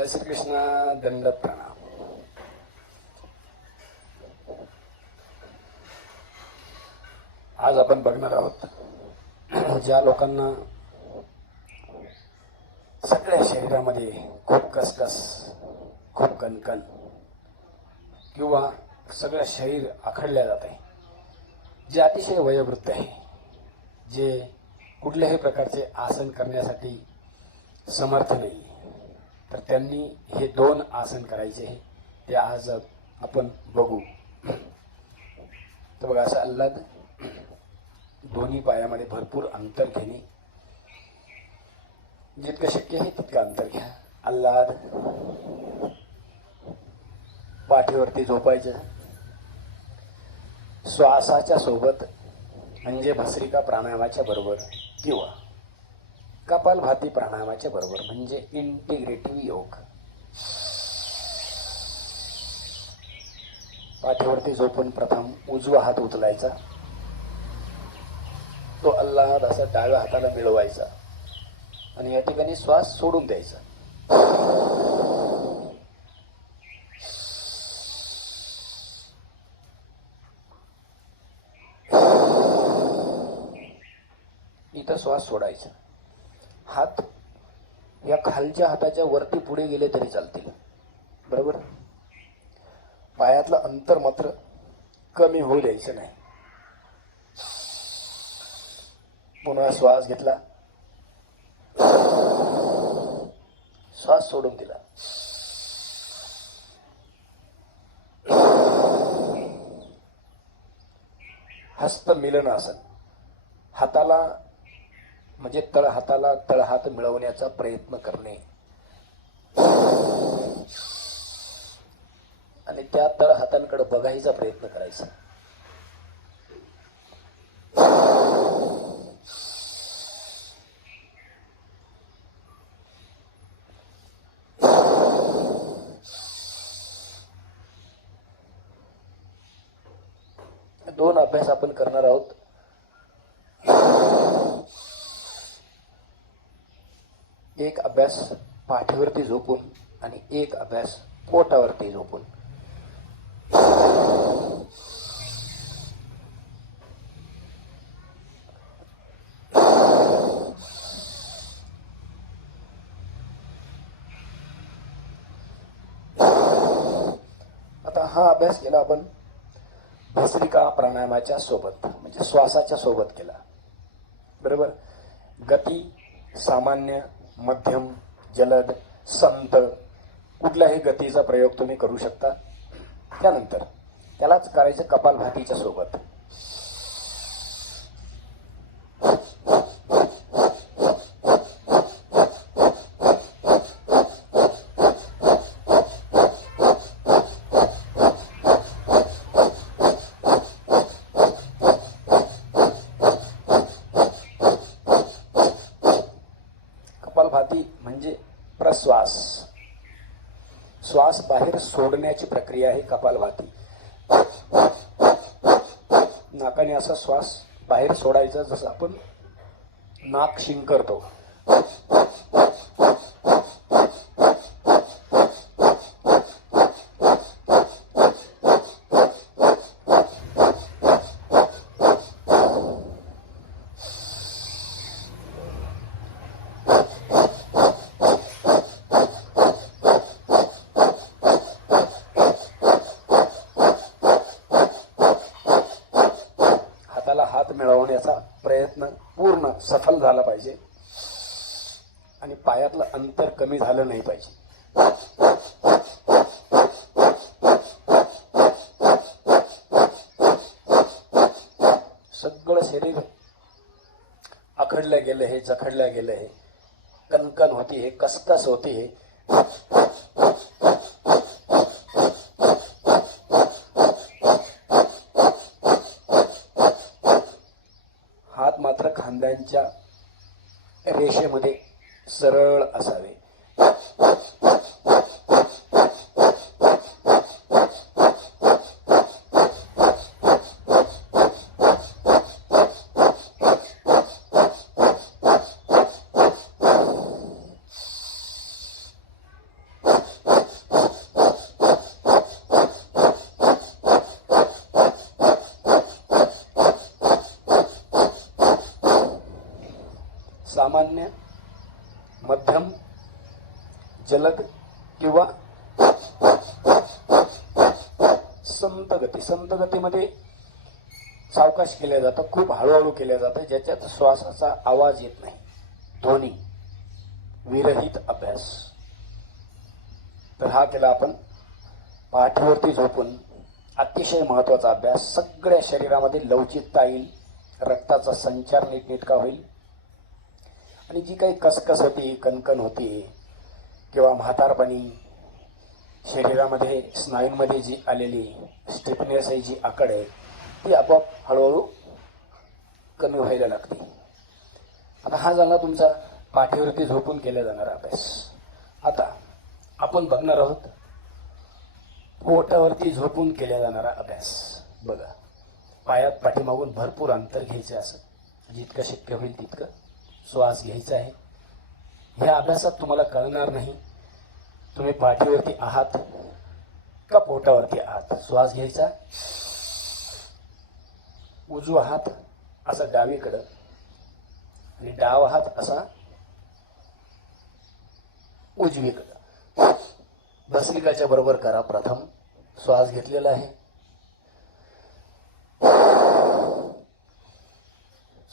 जय श्रीकृष्ण दंडत प्रणाम आज आपण बघणार आहोत ज्या लोकांना सगळ्या शरीरामध्ये खूप कसकस खूप कणकण किंवा सगळं शरीर आखडल्या जात आहे जे अतिशय वयोवृत्त आहे जे कुठल्याही प्रकारचे आसन करण्यासाठी समर्थ नाही. तर त्यांनी हे दोन आसन करायचे आहे. ते आज आपण बघू. तर बघा असं अल्लाद दोन्ही पायामध्ये भरपूर अंतर घेणे. जितकं शक्य आहे तितकं अंतर घ्या. अल्लाद पाठीवरती झोपायचं. श्वासाच्या सोबत म्हणजे भस्रिका प्राणायामाच्या बरोबर किंवा कपालभाती प्राणायामाच्या बरोबर म्हणजे इंटिग्रेटिव्ह योग. पाठीवरती झोपून प्रथम उजवा हात उचलायचा. तो अल्लाद असा डाव्या हाताला मिळवायचा. आणि या ठिकाणी श्वास सोडून द्यायचा. इथं श्वास सोडायचा. हात या खालच्या हाताच्या वरती पुढे गेले तरी चालतील. बरोबर? पायातलं अंतर मात्र कमी होऊ द्यायचं नाही. पुन्हा श्वास घेतला. श्वास सोडून दिला. हस्त मिलन आसन हाताला म्हणजे तळहाताला तळहात मिळवण्याचा प्रयत्न करणे. आणि त्या तळहातांकडे बघायचा प्रयत्न करायचा. दोन अभ्यास आपण करणार आहोत. एक अभ्यास पाठीवरती झोपून आणि एक अभ्यास पोटावरती झोपून. आता हा अभ्यास केला आपण भस्रिका प्राणायामाच्या सोबत म्हणजे श्वासाच्या सोबत केला. बरोबर? गती सामान्य मध्यम जलद संत कुठल्याही गतीचा प्रयोग तुम्ही करू शकता. त्यानंतर त्यालाच करायचं कपालभातीच्या सोबत. सोडण्याची प्रक्रिया आहे कपालभाती. नाकाने असा श्वास बाहेर सोडायचा जसं आपण नाक शिंकरतो करतो. मिळवण्याचा प्रयत्न पूर्ण सफल झाला पाहिजे. आणि पायातलं अंतर कमी झालं नाही पाहिजे. सगळं शरीर आखडलं गेलं हे जखडलं गेलं हे कणकण होती हे कसकस होती हे. मात्र रेषेमध्ये सरळ असावे. सामान्य मध्यम जलद किंवा संत गती. संत गतीमध्ये सावकाश केल्या जातं खूप हळूहळू केल्या जातं ज्याच्यात श्वासाचा आवाज येत नाही. ध्वनी विरहित अभ्यास. तर हा केला आपण. पाठीवरती झोपून अतिशय महत्त्वाचा अभ्यास. सगळ्या शरीरामध्ये लवचिकता येईल. रक्ताचा संचार नीटनेटका होईल. आणि जी काही कसकस होती कणकण होती किंवा म्हातारपणी शरीरामध्ये स्नायूंमध्ये जी आलेली स्टिफनेस आहे जी आकड आहे ती आपोआप हळूहळू कमी व्हायला लागते आता हा झाला तुमचा पाठीवरती झोपून केला जाणारा अभ्यास. आता आपण बघणार आहोत पोटावरती झोपून केला जाणारा अभ्यास. बघा पायात पाठीमागून भरपूर अंतर घ्यायचं असं जितकं शक्य होईल तितकं. श्वास घ्यायचा आहे. ह्या अभ्यासात तुम्हाला कळणार नाही. तुम्ही पाठीवरती आहात का पोटावरती आहात? श्वास घ्यायचा. उजवा आहात असा डावीकडं आणि डाव आहात असा उजवीकडं. भस्त्रिकाच्या बरोबर करा प्रथम. श्वास घेतलेला आहे.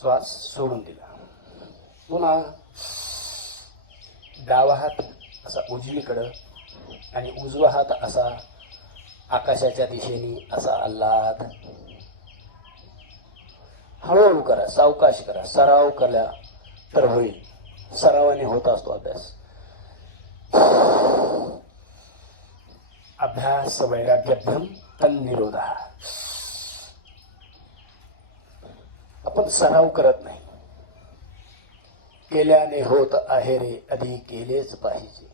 श्वास सोडून दिला. पुन्हा डावा हात असा उजवीकडं आणि उजवा हात असा आकाशाच्या दिशेने असा आल्हाद. हळूहळू करा सावकाश करा सराव केला तर होईल. सरावाने होत असतो अभ्यास. अभ्यास वैराग्यभ्यम तन्निरोधा. आपण सराव करत नाही. केल्याने होत आहे रे आधी केलेच पाहिजे.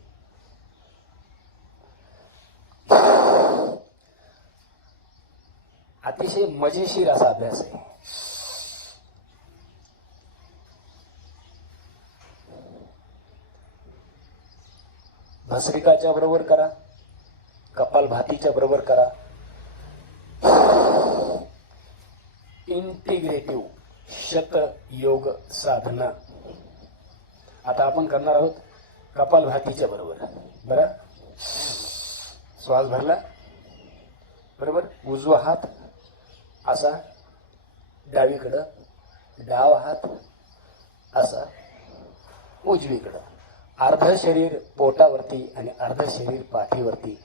अतिशय मजेशीर असा अभ्यास आहे. भस्रिकाच्या बरोबर करा कपाल भातीच्या बरोबर करा. इंटिग्रेटिव्ह शत योग साधना आता आपण करणार आहोत कपाल भातीच्या बरोबर. बरं? श्वास भरला. बरोबर? उजवा हात असा डावीकडं डाव हात असा उजवीकडं. अर्ध शरीर पोटावरती आणि अर्ध शरीर पाठीवरती.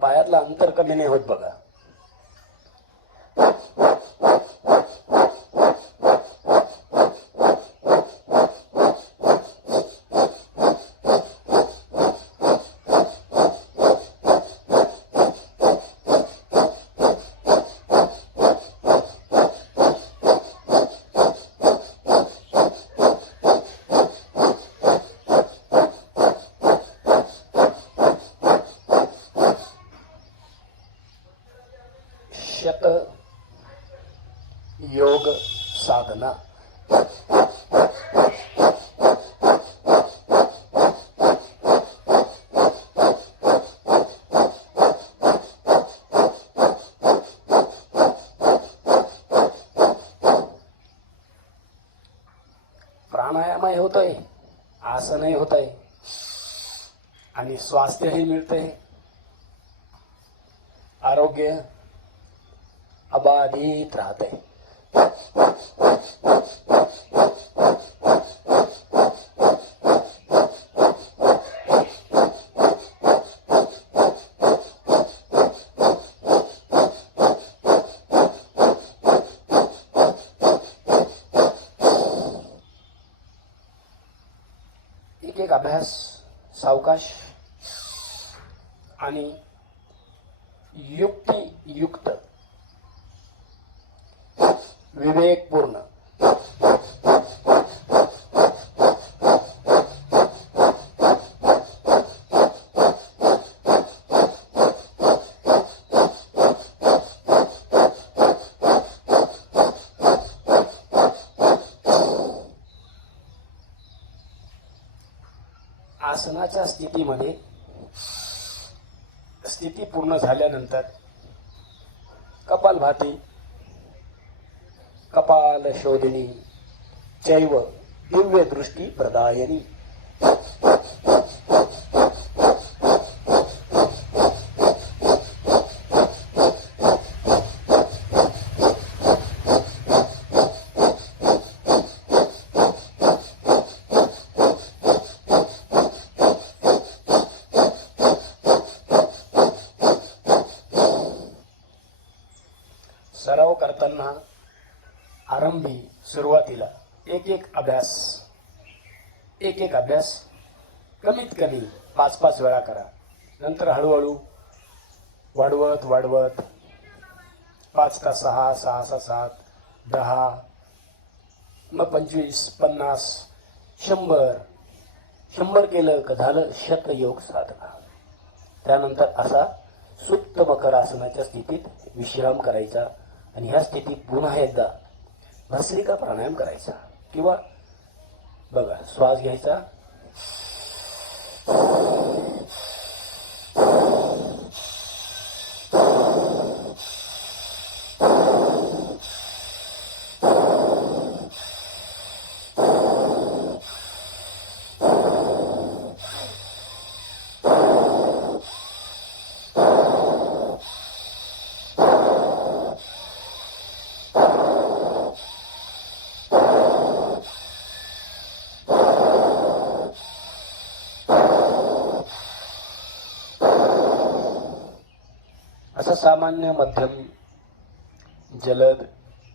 पायातलं अंतर कमी नाही होत बघा. प्राणायामही होतोय आसनही होतंय. आणि स्वास्थ्यही मिळतंय. आरोग्य अबाधित राहते अवकाश. आणि अशा स्थितीमध्ये स्थिती पूर्ण झाल्यानंतर कपालभाती कपाल शोधनी चैव दिव्य दृष्टी प्रदायनी. एक अभ्यास. एक एक अभ्यास. कमीत कमी पाच पाच वेळा करा. नंतर हळूहळू वाढवत वाढवत पाच का सहा सहा सहा सात दहा मग पंचवीस पन्नास शंभर. शंभर केलं का झालं शतयोग साधना. त्यानंतर असा सुप्त मकर आसनाच्या स्थितीत विश्राम करायचा आणि ह्या स्थितीत पुन्हा एकदा भस्रिका प्राणायाम करायचा. किंवा बघा श्वास घ्यायचा. सामान्य मध्यम जलद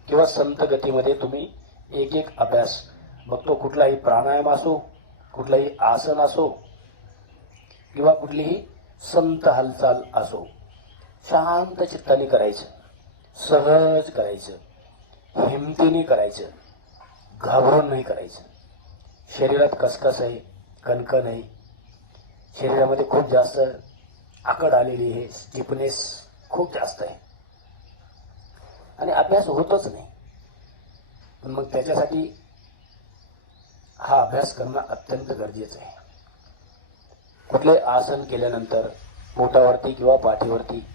किंवा संत गतीमध्ये तुम्ही एक एक अभ्यास. मग तो कुठलाही प्राणायाम असो कुठलाही आसन असो किंवा कुठलीही संत हालचाल असो शांत चित्ताने करायचं सहज करायचं हिमतीने करायचं घाबरून नाही करायचं. शरीरात कसकस आहे कणकण आहे. शरीरामध्ये खूप जास्त आकड आलेली आहे स्टिफनेस खूप जास्त आहे. आणि अभ्यास होतच नाही. पण मग त्याच्यासाठी हा अभ्यास करणं अत्यंत गरजेचं आहे. कुठले आसन केल्यानंतर पोटावरती किंवा पाठीवरती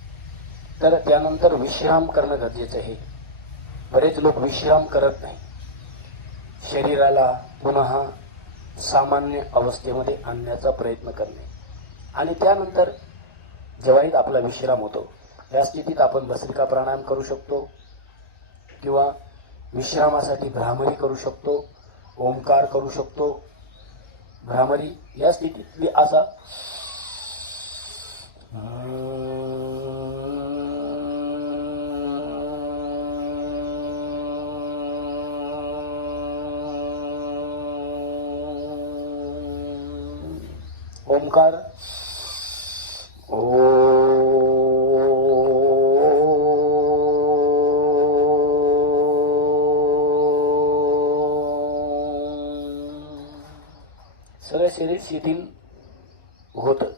तर त्यानंतर विश्राम करणं गरजेचं आहे. बरेच लोक विश्राम करत नाही. शरीराला पुन्हा सामान्य अवस्थेमध्ये आणण्याचा प्रयत्न करणे. आणि त्यानंतर जेव्हाही आपला विश्राम होतो. या स्थितीत आपण भस्रिका प्राणायाम करू शकतो किंवा विश्रामासाठी भ्रामरी करू शकतो ओंकार करू शकतो. भ्रामरी या स्थितीत मी असा ओंकार सगळं शरीर शिथिल होतं.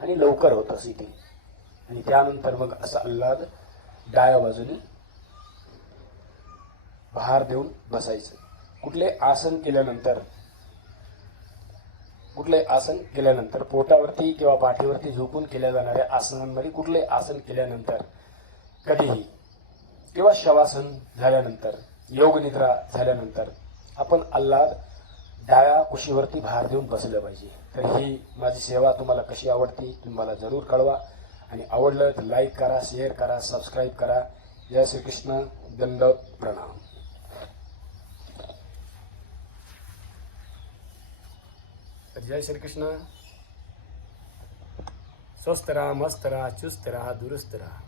आणि लवकर होतं शिथिल आणि त्यानंतर मग असा आल्हाद डाव्या बाजूने भार देऊन बसायचं. कुठले आसन केल्यानंतर कुठले आसन केल्यानंतर पोटावरती किंवा पाठीवरती झोपून केल्या जाणाऱ्या आसनांमध्ये कुठले आसन केल्यानंतर कधीही किंवा शवासन झाल्यानंतर योगनिद्रा झाल्यानंतर आपण आल्हाद डाव्या कुशीवरती भार देऊन बसलं पाहिजे. तर ही माझी सेवा तुम्हाला कशी आवडती तुम्हाला जरूर कळवा. आणि आवडलं तर लाईक करा शेअर करा सबस्क्राईब करा. जय श्रीकृष्ण दंड प्रणाम. जय श्रीकृष्ण. स्वस्थ राहा मस्त राहा चुस्त राहा दुरुस्त राहा.